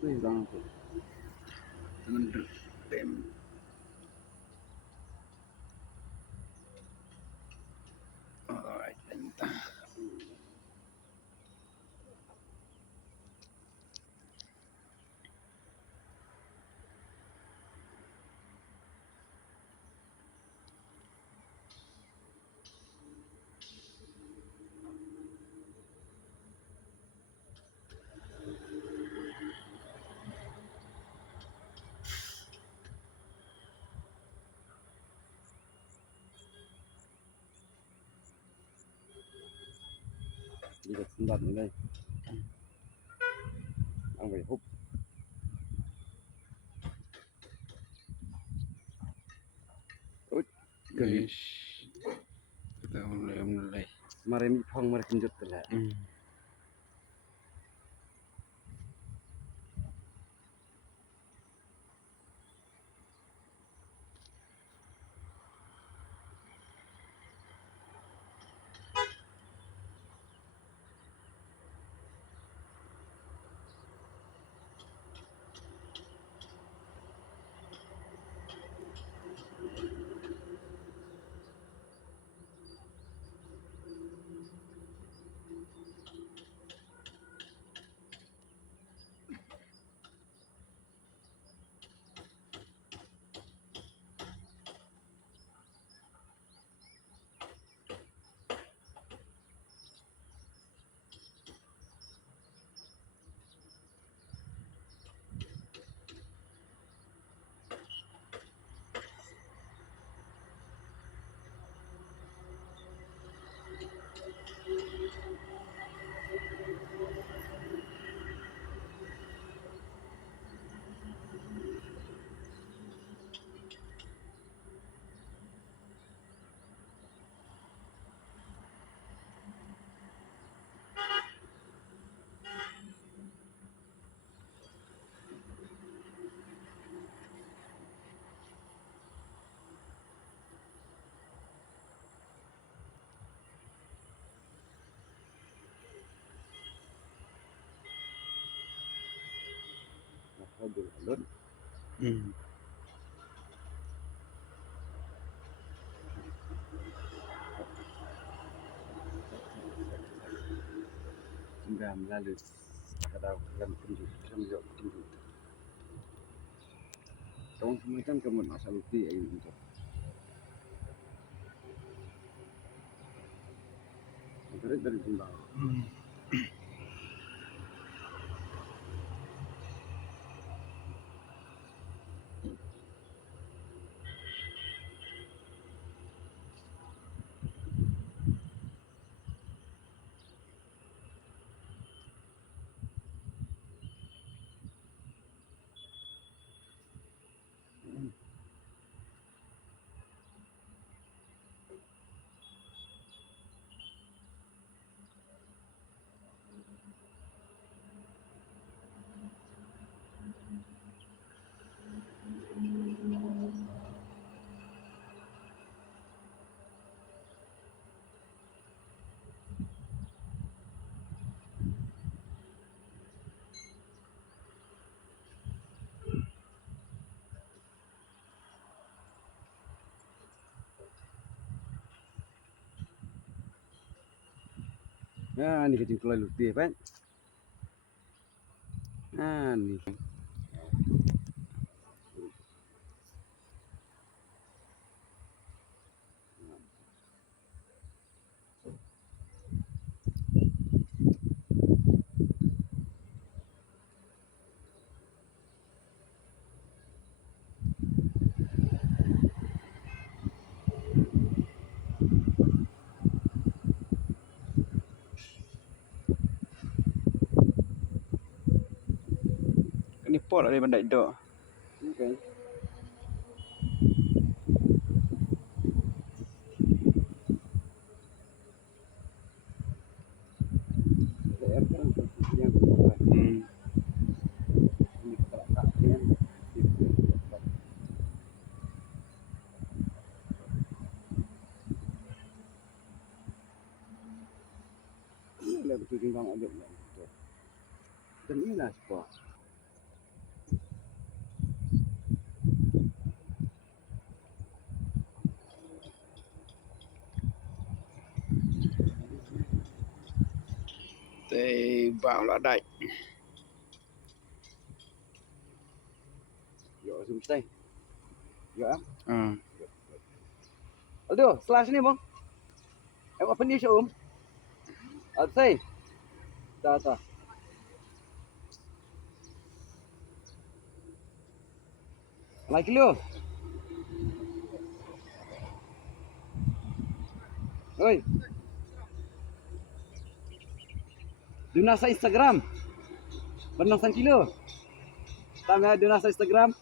tu hilang tu. Dengan dem. Alright, entah. Đi được sinh vật ở đây. Ăn phải húp. Ôi, kali. Kita mulai. Mari mi phong mari kinjut lah. Alun. Hingga melalui kadang dalam tunjuk tunjuk. Tahun semacam kamu asal uti ayu untuk. Dari Jimbang. Nah, ni kecil kelai luti kan? Nah, ni. Ni pol ada bandai dok. Okay. Betul Jimbang ada. Dan inilah sport. Bang lah dai. Yo, zoom stay. Yo, Hmm. Aldo, selah sini bang. Apa ni show? Say. Tak. Like lu. Oi. Duna sa Instagram. Benang 1 kilo. Tama duna sa Instagram.